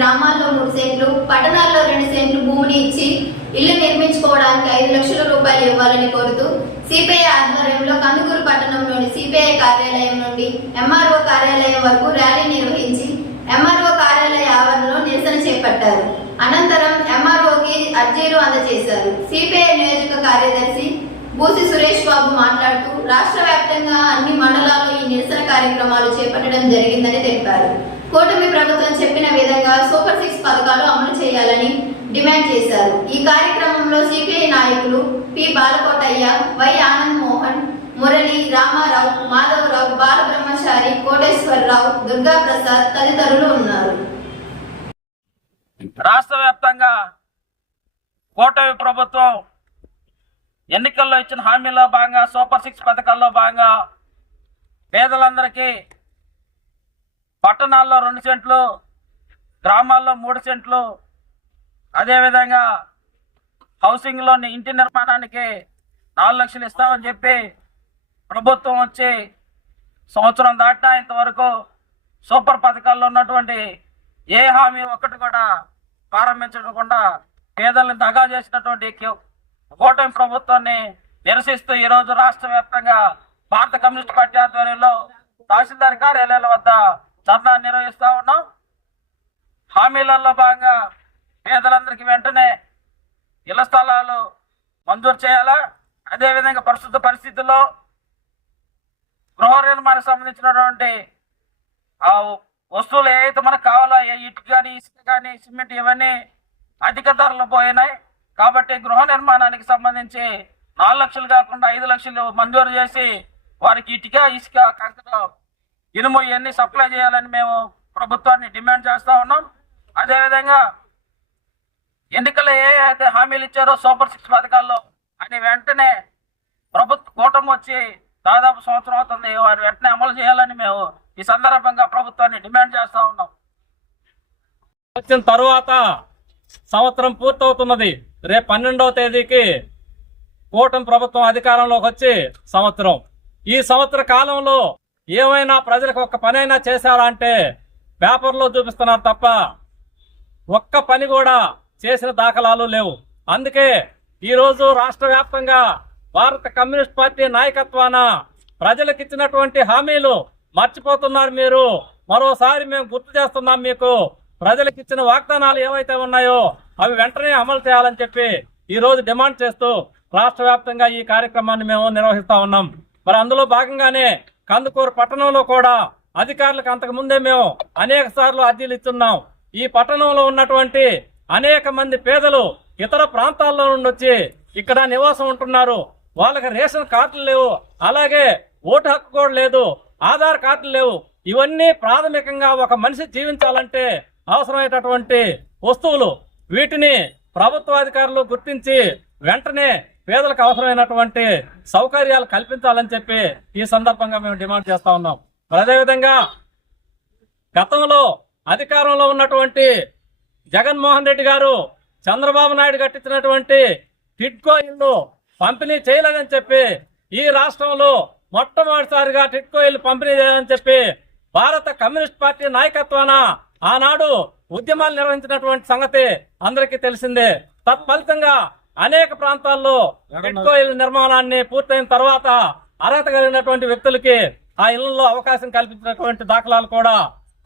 గ్రామాల్లో మూడు సెంట్లు పట్టణాల్లో రెండు సెంట్లు భూమిని ఇచ్చి ఇల్లు నిర్మించుకోవడానికి ఐదు లక్షల రూపాయలు ఇవ్వాలని కోరుతూ సిపిఐ ఆధ్వర్యంలో కందుకూరు పట్టణంలోని సిపిఐ కార్యాలయం నుండి ఎంఆర్ఓ కార్యాలయం వరకు ర్యాలీ నిర్వహించి ఎంఆర్ఓ కార్యాలయ ఆవరణలో నిరసన చేపట్టారు. అనంతరం ఎంఆర్ఓకి అర్జీలు అందజేశారు. సిపిఐ నియోజక కార్యదర్శి బూసి సురేష్ బాబు మాట్లాడుతూ రాష్ట్ర వ్యాప్తంగా అన్ని మండలాల్లో ఈ నిరసన కార్యక్రమాలు చేపట్టడం జరిగిందని తెలిపారు. కూటమి ప్రభుత్వం చెప్పిన విధంగా సూపర్ సిక్స్ పథకాలు అమలు చేయాలని డిమాండ్ చేశారు. ఈ కార్యక్రమంలో సిపిఐ నాయకులు పి. బాలకోటయ్య వై. ఆనంద్ మోహన్ మురళి రామారావు మాధవరావు బాలబ్రహ్మచారి కోటేశ్వరరావు దుర్గా ప్రసాద్ తదితరులు ఉన్నారు. రాష్ట్ర వ్యాప్తంగా కూటమి ప్రభుత్వం ఎన్నికల్లో ఇచ్చిన హామీలో భాగంగా సూపర్ సిక్స్ పథకాల్లో భాగంగా పేదలందరికీ పట్టణాల్లో రెండు సెంట్లు గ్రామాల్లో మూడు సెంట్లు. అదేవిధంగా హౌసింగ్లోని ఇంటి నిర్మాణానికి నాలుగు లక్షలు ఇస్తామని చెప్పి ప్రభుత్వం వచ్చి సంవత్సరం దాటినా ఇంతవరకు సూపర్ పథకాల్లో ఉన్నటువంటి ఏ హామీ ఒక్కటి కూడా ప్రారంభించకుండా పేదల్ని దగా చేసినటువంటి క్యూ- కూటమి ప్రభుత్వాన్ని నిరసిస్తూ ఈరోజు రాష్ట్ర వ్యాప్తంగా భారత కమ్యూనిస్ట్ పార్టీ ఆధ్వర్యంలో తహసీల్దార్ కార్యాలయాల వద్ద ధర్నా నిర్వహిస్తా ఉన్నాం. హామీలలో భాగంగా పేదలందరికీ వెంటనే ఇళ్ళ స్థలాలు మంజూరు చేయాలా? అదేవిధంగా ప్రస్తుత పరిస్థితుల్లో గృహ నిర్మాణానికి సంబంధించినటువంటి ఆ వస్తువులు ఏవైతే మనకు కావాలో ఏ ఇటుక కానీ ఇసుక కానీ సిమెంట్ ఇవన్నీ అధిక ధరలు పోయినాయి. కాబట్టి గృహ నిర్మాణానికి సంబంధించి నాలుగు లక్షలు కాకుండా ఐదు లక్షలు మంజూరు చేసి వారికి ఇటుక ఇసుక కంకర ఇనుము ఇవన్నీ సప్లై చేయాలని మేము ప్రభుత్వాన్ని డిమాండ్ చేస్తా ఉన్నాం. అదేవిధంగా ఎన్నికలు ఏ అయితే హామీలు ఇచ్చారో సూపర్ సిక్స్ పథకాల్లో అని వెంటనే ప్రభుత్వ కూటమి వచ్చి దాదాపు సంవత్సరం అవుతుంది. వారు వెంటనే అమలు చేయాలని మేము ఈ సందర్భంగా ప్రభుత్వాన్ని డిమాండ్ చేస్తా ఉన్నాం. వచ్చిన తర్వాత సంవత్సరం పూర్తవుతున్నది. రేపు పన్నెండవ తేదీకి కూటమి ప్రభుత్వం అధికారంలోకి వచ్చి సంవత్సరం. ఈ సంవత్సర కాలంలో ఏమైనా ప్రజలకు ఒక్క పనైనా చేశారంటే పేపర్లో చూపిస్తున్నారు తప్ప ఒక్క పని కూడా చేసిన దాఖలాలు లేవు. అందుకే ఈరోజు రాష్ట్ర వ్యాప్తంగా భారత కమ్యూనిస్ట్ పార్టీ నాయకత్వాన ప్రజలకు ఇచ్చినటువంటి హామీలు మర్చిపోతున్నారు మీరు. మరోసారి మేము గుర్తు చేస్తున్నాం మీకు. ప్రజలకు ఇచ్చిన వాగ్దానాలు ఏవైతే ఉన్నాయో అవి వెంటనే అమలు చేయాలని చెప్పి ఈరోజు డిమాండ్ చేస్తూ రాష్ట్ర వ్యాప్తంగా ఈ కార్యక్రమాన్ని మేము నిర్వహిస్తా ఉన్నాం. మరి అందులో భాగంగానే కందుకూరు పట్టణంలో కూడా అధికారులకు అంతకు ముందే మేము అనేక సార్లు అర్జీలు ఇస్తున్నాం. ఈ పట్టణంలో ఉన్నటువంటి అనేక మంది పేదలు ఇతర ప్రాంతాల్లో నుండి వచ్చి ఇక్కడ నివాసం ఉంటున్నారు. వాళ్ళకి రేషన్ కార్డులు లేవు. అలాగే ఓటు హక్కు కూడా లేదు. ఆధార్ కార్డులు లేవు. ఇవన్నీ ప్రాథమికంగా ఒక మనిషి జీవించాలంటే అవసరమైనటువంటి వస్తువులు వీటిని ప్రభుత్వ అధికారులు గుర్తించి వెంటనే పేదలకు అవసరమైనటువంటి సౌకర్యాలు కల్పించాలని చెప్పి ఈ సందర్భంగా మేము డిమాండ్ చేస్తా ఉన్నాం. మరి అదేవిధంగా గతంలో అధికారంలో ఉన్నటువంటి జగన్మోహన్ రెడ్డి గారు చంద్రబాబు నాయుడు కట్టించినటువంటి టిడ్కో ఇల్లు పంపిణీ చేయలేదని చెప్పి ఈ రాష్ట్రంలో మొట్టమొదటిసారిగా టిడ్కో ఇల్లు పంపిణీ చేయాలని చెప్పి భారత కమ్యూనిస్ట్ పార్టీ నాయకత్వాన ఆనాడు ఉద్యమాలు నిర్వహించినటువంటి సంగతి అందరికీ తెలిసిందే. తత్ఫలితంగా అనేక ప్రాంతాల్లో టిడ్కో ఇల్లు నిర్మాణాన్ని పూర్తయిన తర్వాత అర్హత కలిగినటువంటి వ్యక్తులకి ఆ ఇళ్ళలో అవకాశం కల్పించినటువంటి దాఖలాలు కూడా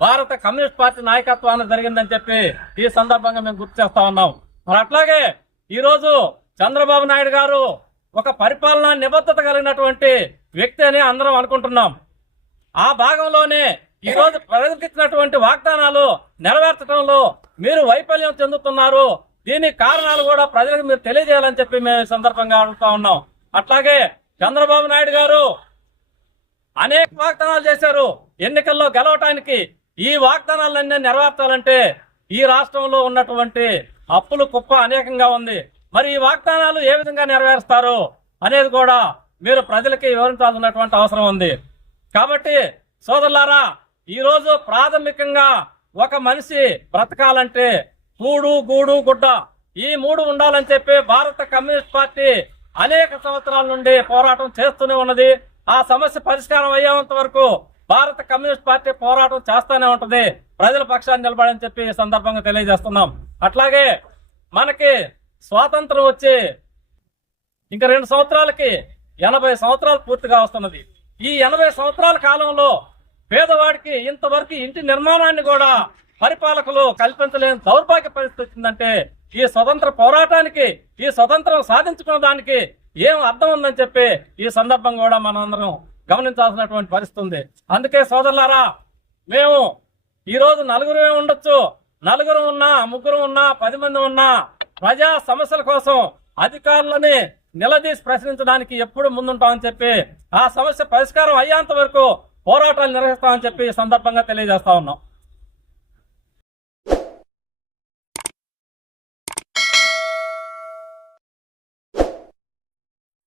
భారత కమ్యూనిస్ట్ పార్టీ నాయకత్వాన్ని జరిగిందని చెప్పి ఈ సందర్భంగా మేము గుర్తు చేస్తా ఉన్నాం. మరి అట్లాగే ఈ రోజు చంద్రబాబు నాయుడు గారు ఒక పరిపాలనా నిబద్ధత కలిగినటువంటి వ్యక్తి అని అందరం అనుకుంటున్నాం. ఆ భాగంలోనే ఈ రోజు ప్రజలకు ఇచ్చినటువంటి వాగ్దానాలు నెరవేర్చడంలో మీరు వైఫల్యం చెందుతున్నారు. దీని కారణాలు కూడా ప్రజలకు మీరు తెలియజేయాలని చెప్పి మేము సందర్భంగా అడుగుతా ఉన్నాం. అట్లాగే చంద్రబాబు నాయుడు గారు అనేక వాగ్దానాలు చేశారు. ఎన్నికల్లో గెలవటానికి ఈ వాగ్దానాలన్నీ నెరవేర్చాలంటే ఈ రాష్ట్రంలో ఉన్నటువంటి అప్పులు కుప్ప అనేకంగా ఉంది. మరి ఈ వాగ్దానాలు ఏ విధంగా నెరవేరుస్తారు అనేది కూడా మీరు ప్రజలకి వివరించాల్సినటువంటి అవసరం ఉంది. కాబట్టి సోదరులారా ఈరోజు ప్రాథమికంగా ఒక మనిషి బ్రతకాలంటే పూడు గూడు గుడ్డ. ఈ మూడు ఉండాలని చెప్పి భారత కమ్యూనిస్ట్ పార్టీ అనేక సంవత్సరాల నుండి పోరాటం చేస్తూనే ఉన్నది. ఆ సమస్య పరిష్కారం అయ్యేంత వరకు భారత కమ్యూనిస్ట్ పార్టీ పోరాటం చేస్తూనే ఉంటుంది. ప్రజల పక్షాన్ని నిలబడని చెప్పి ఈ సందర్భంగా తెలియజేస్తున్నాం. అట్లాగే మనకి స్వాతంత్రం వచ్చి ఇంకా రెండు సంవత్సరాలకి ఎనభై సంవత్సరాలు పూర్తిగా వస్తున్నది. ఈ ఎనభై సంవత్సరాల కాలంలో పేదవాడికి ఇంతవరకు ఇంటి నిర్మాణాన్ని కూడా పరిపాలకులు కల్పించలేని దౌర్భాగ్య పరిస్థితి వచ్చిందంటే ఈ స్వతంత్ర పోరాటానికి ఈ స్వతంత్రం సాధించుకున్న దానికి ఏం అర్థం ఉందని చెప్పి ఈ సందర్భం కూడా మనందరం గమనించాల్సినటువంటి పరిస్థితి ఉంది. అందుకే సోదరులారా మేము ఈరోజు రోజు నలుగురమే ఉండొచ్చు. నలుగురు ఉన్నా ముగ్గురు ఉన్నా పది మంది ఉన్నా ప్రజా సమస్యల కోసం అధికారులని నిలదీసి ప్రశ్నించడానికి ఎప్పుడు ముందుంటామని చెప్పి ఆ సమస్య పరిష్కారం అయ్యేంత వరకు పోరాటాలు నిర్వహిస్తామని చెప్పి ఈ సందర్భంగా తెలియజేస్తా ఉన్నాం.